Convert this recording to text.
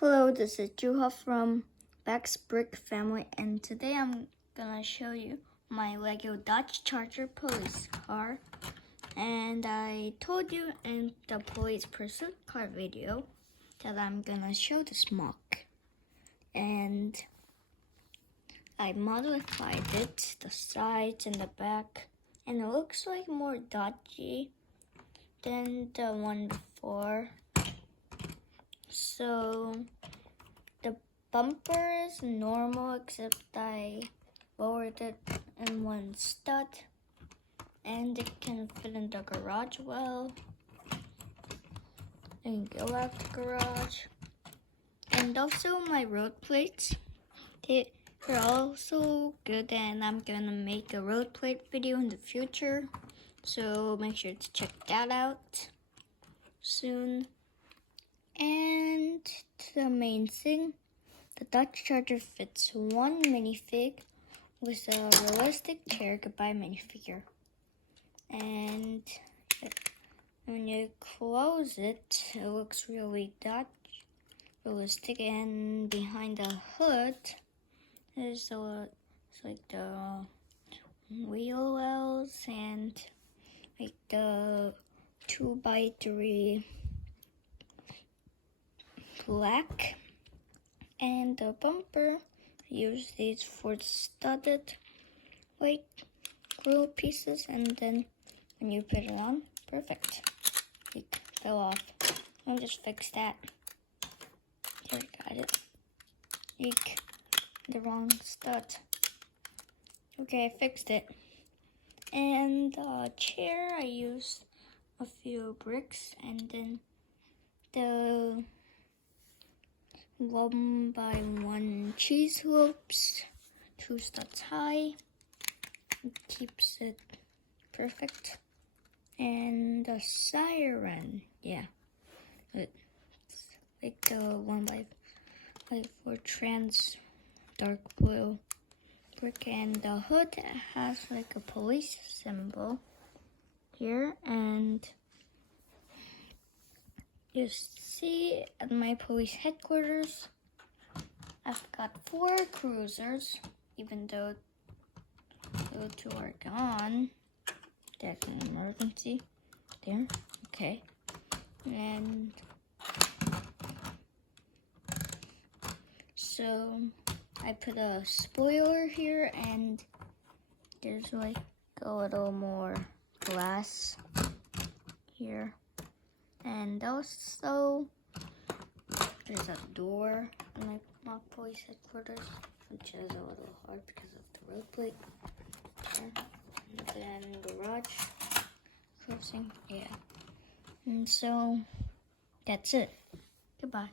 Hello, this is Juha from Beck's Brick Family, and today I'm gonna show you my Lego Dodge Charger police car. And I told you in the police pursuit car video that I'm gonna show this mock. And I modified it, the sides and the back, and it looks like more dodgy than the one before. So the bumper is normal, except I lowered it in one stud, and it can fit in the garage well. And go out the garage. And also my road plates, they're also good, and I'm gonna make a road plate video in the future. So make sure to check that out soon. And the main thing, the Dodge Charger fits one minifig with a realistic chair goodbye minifigure. And when you close it, it looks really realistic. And behind the hood is like the wheel wells and like the 2x3 black, and the bumper. I use these for studded like grill pieces, and then when you put it on, perfect. It fell off. I'll just fix that. Here, I got it. Eek, the wrong stud. Okay, I fixed it. And the chair, I used a few bricks, and then the 1x1 cheese hoops, 2 studs high. It keeps it perfect. And the siren, yeah, it's like the 1x4 trans dark blue brick. And the hood has like a police symbol here, and you see at my police headquarters, I've got 4 cruisers, even though the 2 are gone. That's an emergency. There, okay. And so I put a spoiler here, and there's like a little more glass here. And also, there's a door in my mock police headquarters, which is a little hard because of the road plate. And then garage crossing, yeah. And so, that's it. Goodbye.